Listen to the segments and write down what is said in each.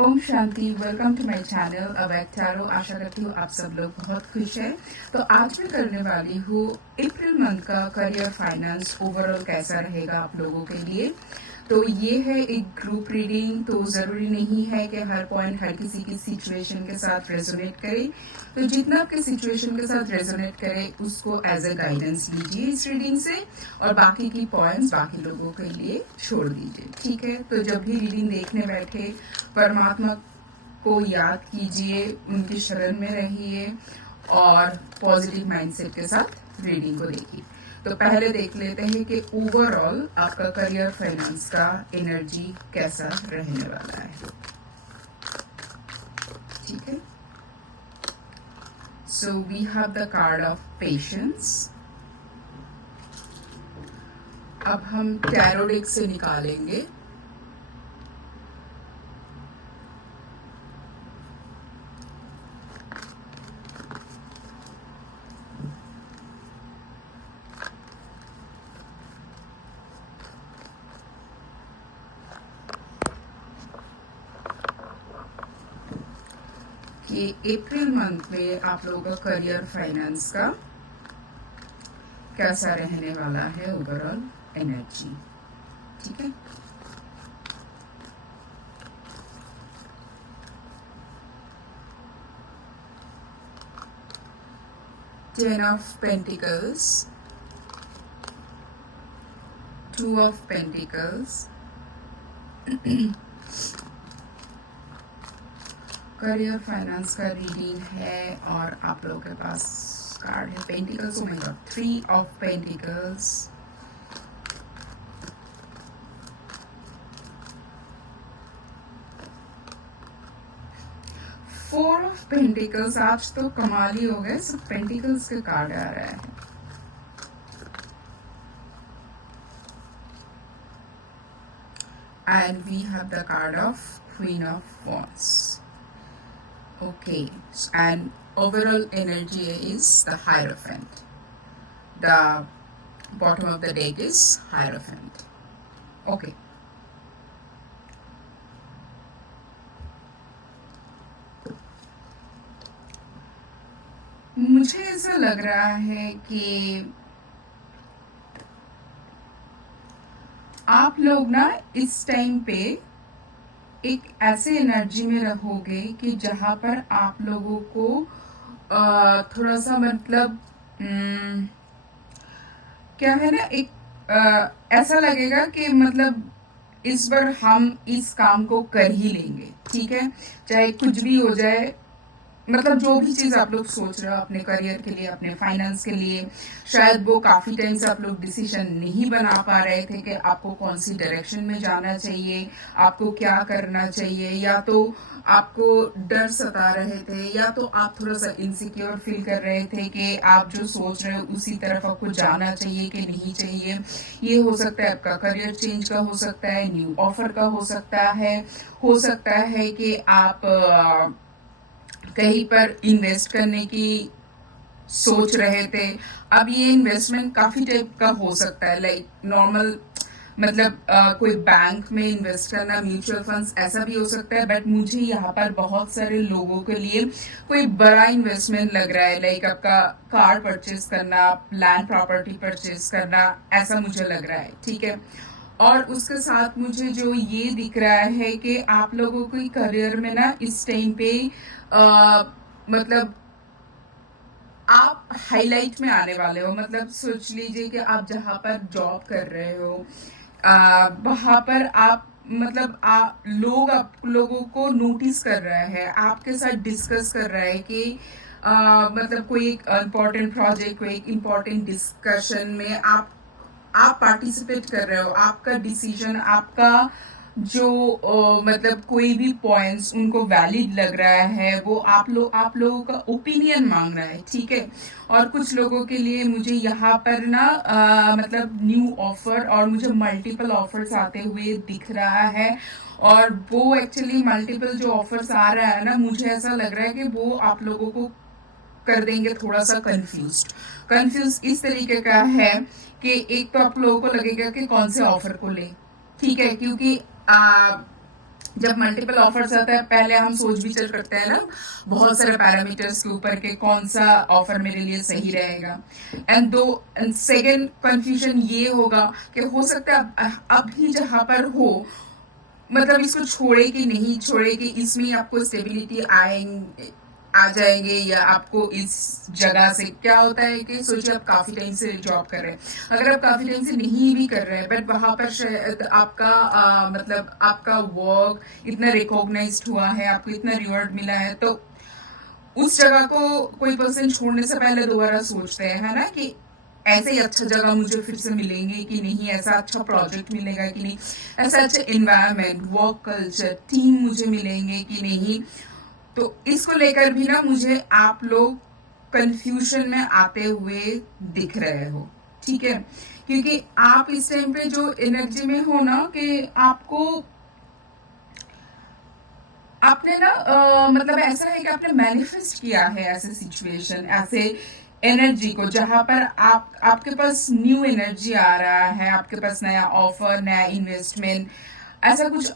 Om Shanti. Welcome to my channel अवैध tarot. आशा करती हूँ आप सब लोग बहुत खुश हैं। तो आज मैं करने वाली हूँ अप्रैल मंथ का करियर फाइनेंस ओवरऑल कैसा रहेगा आप लोगों के लिए। तो ये है एक ग्रुप रीडिंग, तो ज़रूरी नहीं है कि हर पॉइंट हर किसी की सिचुएशन के साथ रेजोनेट करे। तो जितना आपके सिचुएशन के साथ रेजोनेट करे उसको एज ए गाइडेंस लीजिए इस रीडिंग से, और बाकी की पॉइंट्स बाकी लोगों के लिए छोड़ दीजिए। ठीक है, तो जब भी रीडिंग देखने बैठे परमात्मा को याद कीजिए, उनकी शरण में रहिए और पॉजिटिव माइंडसेट के साथ रीडिंग को देखिए। तो पहले देख लेते हैं कि ओवरऑल आपका करियर फाइनेंस का एनर्जी कैसा रहने वाला है। ठीक है, so we have the card of patience. अब हम टैरो डेक से निकालेंगे कि अप्रैल मंथ में आप लोगों का करियर फाइनेंस का कैसा रहने वाला है ओवरऑल एनर्जी। ठीक है, Ten of Pentacles, Two of Pentacles, career finance का रीडिंग है और आप लोगों के पास कार्ड है pentacles. Oh my God, three of pentacles, four of pentacles. आज तो कमाल ही हो गए, सब पेंटिकल्स के कार्ड आ रहा है। And we have the card of queen of wands. Okay, and overall energy is the Hierophant. The bottom of the deck is Hierophant. Okay. मुझे ऐसा लग रहा है कि आप लोग ना इस टाइम पे एक ऐसे एनर्जी में रहोगे कि जहां पर आप लोगों को थोड़ा सा मतलब क्या है ना, एक ऐसा लगेगा कि मतलब इस बार हम इस काम को कर ही लेंगे। ठीक है, चाहे कुछ भी हो जाए, मतलब जो भी चीज आप लोग सोच रहे हो अपने करियर के लिए, अपने फाइनेंस के लिए, शायद वो काफी टाइम से आप लोग डिसीजन नहीं बना पा रहे थे कि आपको कौन सी डायरेक्शन में जाना चाहिए, आपको क्या करना चाहिए, या तो आपको डर सता रहे थे, या तो आप थोड़ा सा इनसिक्योर फील कर रहे थे कि आप जो सोच रहे हो उसी तरफ आपको जाना चाहिए कि नहीं चाहिए। ये हो सकता है आपका करियर चेंज का, हो सकता है न्यू ऑफर का, हो सकता है कि आप कहीं पर इन्वेस्ट करने की सोच रहे थे। अब ये इन्वेस्टमेंट काफी टाइप का हो सकता है, लाइक नॉर्मल मतलब कोई बैंक में इन्वेस्ट करना, म्यूचुअल फंड्स, ऐसा भी हो सकता है। बट मुझे यहाँ पर बहुत सारे लोगों के लिए कोई बड़ा इन्वेस्टमेंट लग रहा है, लाइक आपका कार परचेज करना, लैंड प्रॉपर्टी परचेज करना, ऐसा मुझे लग रहा है। ठीक है, और उसके साथ मुझे जो ये दिख रहा है कि आप लोगों को करियर में ना इस टाइम पे मतलब आप हाईलाइट में आने वाले हो। मतलब सोच लीजिए कि आप जहाँ पर जॉब कर रहे हो वहां पर आप मतलब लोग आप लोगों को नोटिस कर रहे हैं, आपके साथ डिस्कस कर रहे हैं कि मतलब कोई एक इम्पोर्टेंट प्रोजेक्ट, कोई एक इम्पोर्टेंट डिस्कशन में आप पार्टिसिपेट कर रहे हो। आपका डिसीजन, आपका जो मतलब कोई भी पॉइंट्स उनको वैलिड लग रहा है, वो आप लोगों का ओपिनियन मांग रहा है। ठीक है, और कुछ लोगों के लिए मुझे यहाँ पर ना मतलब न्यू ऑफर और मुझे मल्टीपल ऑफर्स आते हुए दिख रहा है, और वो एक्चुअली मल्टीपल जो ऑफर्स आ रहा है ना, मुझे ऐसा लग रहा है कि वो आप लोगों को कर देंगे थोड़ा सा कंफ्यूज इस तरीके का है कि एक तो आप लोगों को लगेगा कि कौन से ऑफर को ले। ठीक है, क्योंकि जब मल्टीपल ऑफर्स आता है पहले हम सोच विचार करते हैं ना बहुत सारे पैरामीटर्स के ऊपर के कौन सा ऑफर मेरे लिए सही रहेगा। एंड सेकेंड कंफ्यूजन ये होगा कि हो सकता है अभी जहां पर हो मतलब इसको छोड़े कि नहीं छोड़े कि इसमें आपको स्टेबिलिटी आ जाएंगे या आपको इस जगह से क्या होता है कि सोचिए आप काफी टाइम से जॉब कर रहे हैं, अगर आप काफी टाइम से नहीं भी कर रहे हैं बट वहां पर शायद आपका मतलब आपका वर्क इतना रिकॉग्नाइज्ड हुआ है, आपको इतना रिवॉर्ड मिला है, तो उस जगह को कोई पर्सन छोड़ने से पहले दोबारा सोचते हैं है ना कि ऐसे ही अच्छा जगह मुझे फिर से मिलेंगे कि नहीं, ऐसा अच्छा प्रोजेक्ट मिलेगा कि नहीं, ऐसा अच्छा इन्वायरमेंट वर्क कल्चर टीम मुझे मिलेंगे कि नहीं। तो इसको लेकर भी ना मुझे आप लोग कंफ्यूजन में आते हुए दिख रहे हो, ठीक है, क्योंकि आप इस टाइम पे जो एनर्जी में हो ना कि आपको आपने ना मतलब ऐसा है कि आपने मैनिफेस्ट किया है ऐसे सिचुएशन ऐसे एनर्जी को जहां पर आपके पास न्यू एनर्जी आ रहा है, आपके पास नया ऑफर नया इन्वेस्टमेंट ऐसा कुछ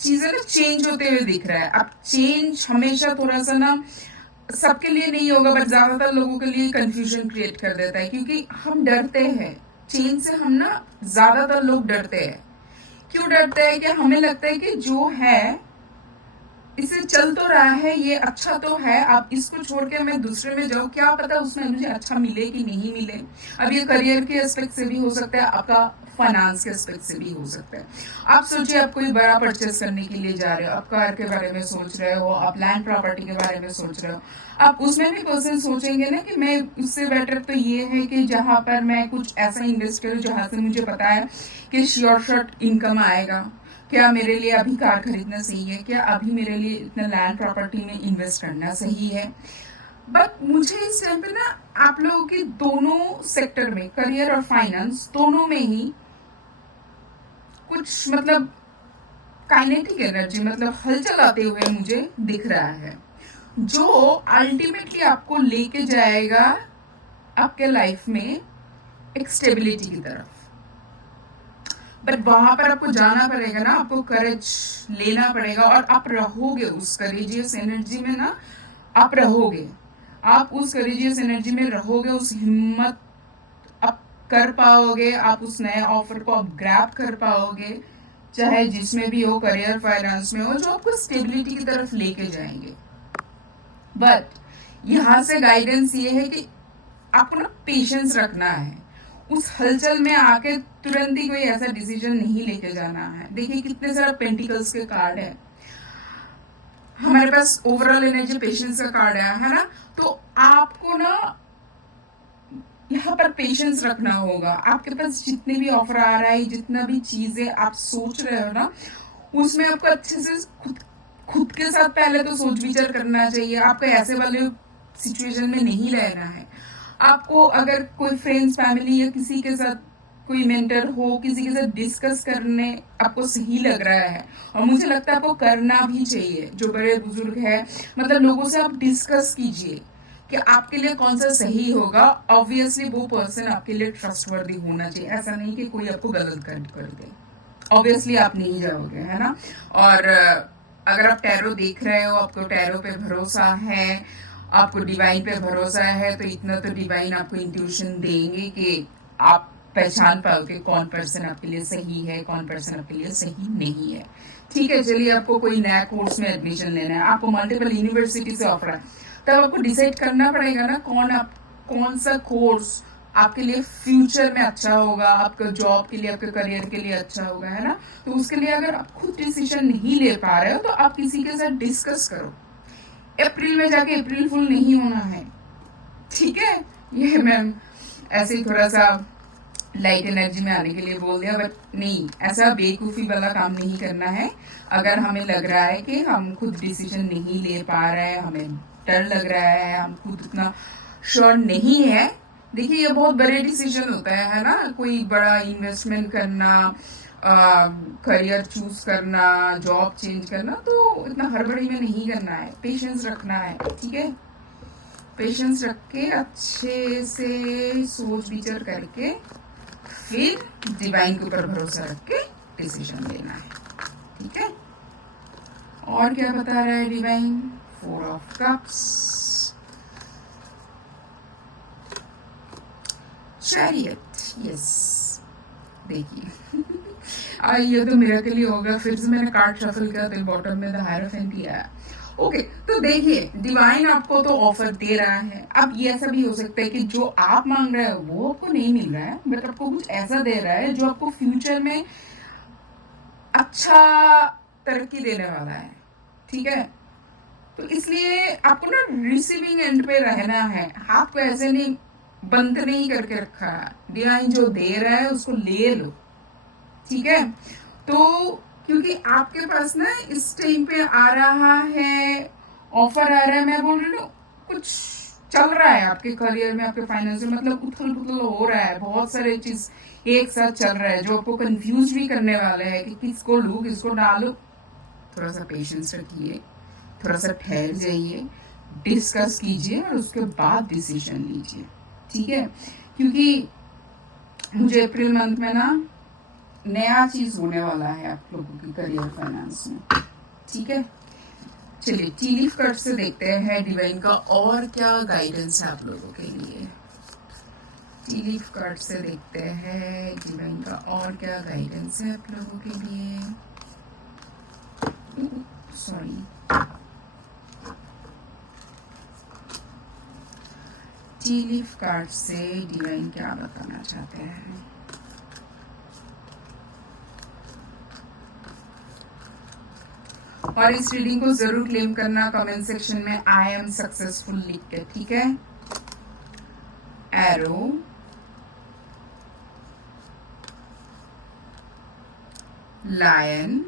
चीजें ना चेंज होते हुए दिख रहा है। अब चेंज हमेशा थोड़ा सा ना सबके लिए नहीं होगा बट ज्यादातर लोगों के लिए कंफ्यूजन क्रिएट कर देता है क्योंकि हम डरते हैं चेंज से। हम ना ज्यादातर लोग डरते हैं। क्यों डरते हैं कि हमें लगता है कि जो है इसे चल तो रहा है, ये अच्छा तो है, अब इसको छोड़ के मैं दूसरे में जाऊं, क्या पता उसमें मुझे अच्छा मिले कि नहीं मिले। अब ये करियर के एस्पेक्ट से भी हो सकता है, आपका फाइनेंस के एस्पेक्ट से भी हो सकता है। आप सोचिए आप कोई बड़ा परचेस करने के लिए जा रहे हो, आप कार के बारे में सोच रहे हो, आप लैंड प्रॉपर्टी के बारे में सोच रहे हो, आप उसमें भी पर्सन सोचेंगे ना कि मैं उससे बेटर तो ये है कि जहां पर मैं कुछ ऐसा इन्वेस्ट करूं जहां से मुझे पता है कि श्योर शॉर्ट इनकम आएगा। क्या मेरे लिए अभी कार खरीदना सही है, क्या अभी मेरे लिए इतना लैंड प्रॉपर्टी में इन्वेस्ट करना सही है। बट मुझे इस टाइम पे ना आप लोगों के दोनों सेक्टर में करियर और फाइनेंस दोनों में ही कुछ मतलब काइनेटिक एनर्जी मतलब हलचल आते हुए मुझे दिख रहा है जो अल्टीमेटली आपको लेके जाएगा आपके लाइफ में एक स्टेबिलिटी की तरफ। बट वहां पर आपको जाना पड़ेगा ना, आपको करेज लेना पड़ेगा और आप रहोगे उस करेजियस एनर्जी में ना, आप रहोगे, आप उस करेजियस एनर्जी में रहोगे, उस हिम्मत आप कर पाओगे, आप उस नए ऑफर को आप ग्रैब कर पाओगे, चाहे जिसमें भी हो, करियर फाइनेंस में हो, जो आपको स्टेबिलिटी की तरफ लेके जाएंगे। बट यहां से गाइडेंस ये है कि आपको ना पेशेंस रखना है, उस हलचल में आके तुरंत ही कोई ऐसा डिसीजन नहीं लेके जाना है। देखिए कितने सारे पेंटिकल्स के कार्ड है, हमारे पास ओवरऑल एनर्जी पेशेंस का कार्ड है ना, तो आपको ना यहाँ पर पेशेंस रखना होगा। आपके पास जितने भी ऑफर आ रहा है, जितना भी चीजें आप सोच रहे हो ना, उसमें आपको अच्छे से खुद के साथ पहले तो सोच विचार करना चाहिए। आपको ऐसे वाले सिचुएशन में नहीं रहना है। आपको अगर कोई फ्रेंड्स फैमिली या किसी के साथ कोई मेंटर हो, किसी के साथ डिस्कस करने आपको सही लग रहा है, और मुझे लगता है आपको करना भी चाहिए, जो बड़े बुजुर्ग है मतलब लोगों से आप डिस्कस कीजिए कि आपके लिए कौन सा सही होगा। ऑब्वियसली वो पर्सन आपके लिए ट्रस्टवर्दी होना चाहिए, ऐसा नहीं कि कोई आपको गलत कर दे। ऑब्वियसली आप नहीं जाओगे, है ना। और अगर आप टैरो देख रहे हो, आपको टैरो पे भरोसा है, आपको डिवाइन पे भरोसा है, तो इतना तो डिवाइन आपको इंट्यूशन देंगे कि आप पहचान पाओगे कौन पर्सन आपके लिए सही है, कौन पर्सन आपके लिए सही नहीं है। ठीक है, चलिए आपको कोई नया कोर्स में एडमिशन लेना है, आपको मल्टीपल यूनिवर्सिटी से ऑफर है, तब आपको डिसाइड करना पड़ेगा ना कौन सा कोर्स आपके लिए फ्यूचर में अच्छा होगा, आपका जॉब के लिए, आपके करियर के लिए अच्छा होगा, है ना। तो उसके लिए अगर आप खुद डिसीजन नहीं ले पा रहे हो तो आप किसी के साथ डिस्कस करो। अप्रैल में जाके अप्रैल फुल नहीं होना है, ठीक है। ये मैम ऐसे ही थोड़ा सा लाइट एनर्जी में आने के लिए बोल दिया, बट नहीं, ऐसा बेवकूफ़ी वाला काम नहीं करना है। अगर हमें लग रहा है कि हम खुद डिसीजन नहीं ले पा रहे हैं, हमें डर लग रहा है, हम खुद उतना श्योर नहीं है, देखिए ये बहुत बड़े डिसीजन होता है ना, कोई बड़ा इन्वेस्टमेंट करना, करियर चूज करना, जॉब चेंज करना, तो इतना हड़बड़ी में नहीं करना है, पेशेंस रखना है, ठीक है। पेशेंस रख के अच्छे से सोच विचार करके फिर डिवाइन के ऊपर भरोसा रख के डिसीजन लेना है, ठीक है। और क्या बता रहा है divine? 4 of cups, chariot, yes. देखिए ये तो मिरेकल ही होगा। फिर से मैंने कार्ड शफल किया तो बॉटम में द हायरोफेंट ही आया। ओके, तो देखिए डिवाइन आपको तो ऑफर दे रहा है। अब ये ऐसा भी हो सकता है कि जो आप मांग रहे हो वो आपको नहीं मिल रहा है, बट आपको कुछ ऐसा दे रहा है जो आपको फ्यूचर में अच्छा तरक्की देने वाला है, ठीक है? तो इसलिए आपको ना रिसीविंग एंड पे रहना है, हाथ को ऐसे नहीं बंद नहीं करके रखा है। डिवाइन जो दे रहा है उसको ले लो, ठीक है? तो क्योंकि आपके पास ना इस टाइम पे आ रहा है, ऑफर आ रहा है, मैं बोल रही हूँ कुछ चल रहा है आपके करियर में, आपके फाइनेंशियल मतलब उथल पुथल हो रहा है, बहुत सारे चीज एक साथ चल रहा है जो आपको कंफ्यूज भी करने वाले हैं कि किसको लूं किसको ना लूं। थोड़ा सा पेशेंस रखिए, थोड़ा सा ठहर जाइए, डिस्कस कीजिए और उसके बाद डिसीजन लीजिए, ठीक है? क्योंकि मुझे अप्रैल मंथ में ना नया चीज होने वाला है आप लोगों की करियर फाइनेंस में, ठीक है? चलिए टी लीफ कार्ड से देखते हैं डिवाइन का और क्या गाइडेंस है आप लोगों के लिए। टी लीफ कार्ड से देखते हैं डिवाइन का और क्या गाइडेंस है आप लोगों के लिए। सॉरी, टी लीफ कार्ड से डिवाइन क्या बताना चाहते हैं? और इस रीडिंग को जरूर क्लेम करना कमेंट सेक्शन में आई एम सक्सेसफुल लिख के, ठीक है? Arrow, lion,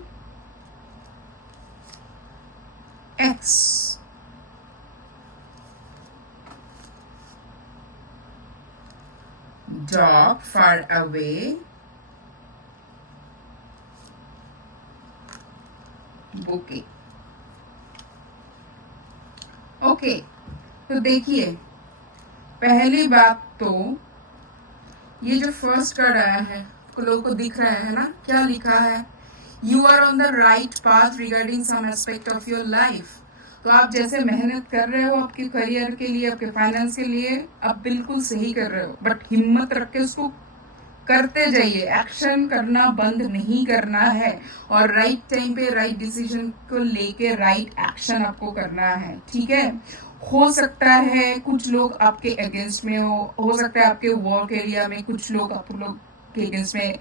axe, dog far away, bouquet। Okay, तो देखिए पहली बात तो ये जो फर्स्ट कार्ड आया है लोगों को दिख रहा है ना, क्या लिखा है? You are on the right path regarding some aspect of your life. तो आप जैसे मेहनत कर रहे हो आपके करियर के लिए, आपके फाइनेंस के लिए, आप बिल्कुल सही कर रहे हो, बट हिम्मत रख के उसको करते जाइए। एक्शन करना बंद नहीं करना है और राइट टाइम पे राइट डिसीजन को लेके राइट एक्शन आपको करना है, ठीक है? हो सकता है कुछ लोग आपके अगेंस्ट में हो सकता है आपके वर्क एरिया में कुछ लोग आप लोग के अगेंस्ट में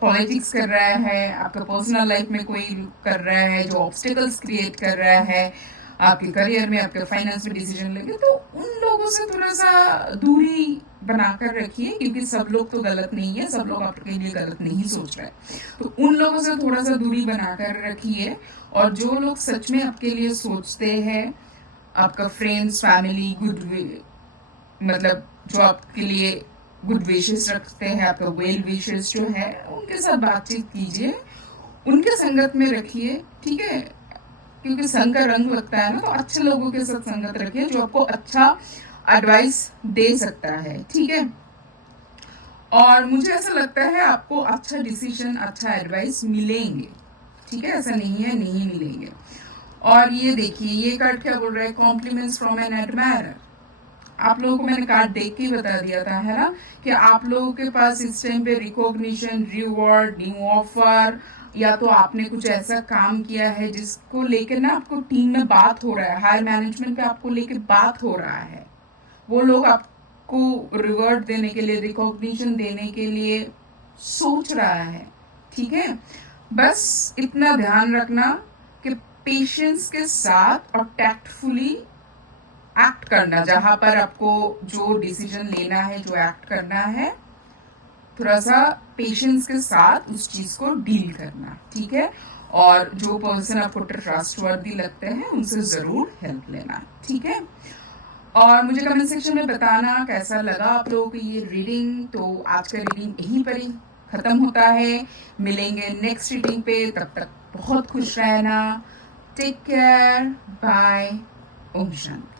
पॉलिटिक्स कर रहा है, आपका पर्सनल लाइफ में कोई कर रहा है जो ऑब्स्टिकल्स क्रिएट कर रहा है आपके करियर में, आपके फाइनेंस में डिसीजन लेके, तो उन लोगों से थोड़ा सा दूरी बनाकर रखिए, क्योंकि सब लोग तो गलत नहीं है, सब लोग आपके लिए गलत नहीं सोच रहे, तो उन लोगों से थोड़ा सा दूरी बनाकर रखिए। और जो लोग सच में आपके लिए सोचते हैं, आपका फ्रेंड्स, फैमिली, गुड मतलब जो आपके लिए गुड विशेस रखते हैं, आपका वेल विशेस जो है, उनके साथ बातचीत कीजिए, उनके संगत में रखिए, ठीक है? क्योंकि संग का रंग लगता है ना, तो अच्छे लोगों के साथ संगत रखिए जो आपको अच्छा एडवाइस दे सकता है, ठीक है? और मुझे ऐसा लगता है आपको अच्छा डिसीजन, अच्छा एडवाइस मिलेंगे, ठीक है? ऐसा नहीं है नहीं मिलेंगे। और ये देखिए ये कार्ड क्या बोल रहा है? Compliments from an admirer. आप लोगों को मैंने कार्ड देख के ही बता दिया था, है ना, कि आप लोगों के पास इस टाइम पे रिकॉग्निशन, रिवॉर्ड, न्यू ऑफर, या तो आपने कुछ ऐसा काम किया है जिसको लेकर ना आपको टीम में बात हो रहा है, हायर मैनेजमेंट पे आपको लेकर बात हो रहा है, वो लोग आपको रिवॉर्ड देने के लिए, रिकॉग्निशन देने के लिए सोच रहा है, ठीक है? बस इतना ध्यान रखना कि पेशेंस के साथ और टैक्टफुली एक्ट करना, जहां पर आपको जो डिसीजन लेना है, जो एक्ट करना है, थोड़ा सा पेशेंस के साथ उस चीज को डील करना, ठीक है? और जो पर्सन आपको ट्रस्टवर्दी लगते हैं उनसे जरूर हेल्प लेना, ठीक है? और मुझे कमेंट सेक्शन में बताना कैसा लगा आप लोगों को ये रीडिंग। तो आज का रीडिंग यहीं पर ही खत्म होता है, मिलेंगे नेक्स्ट रीडिंग पे, तब तक बहुत खुश रहना, take care, bye, Om Shanti.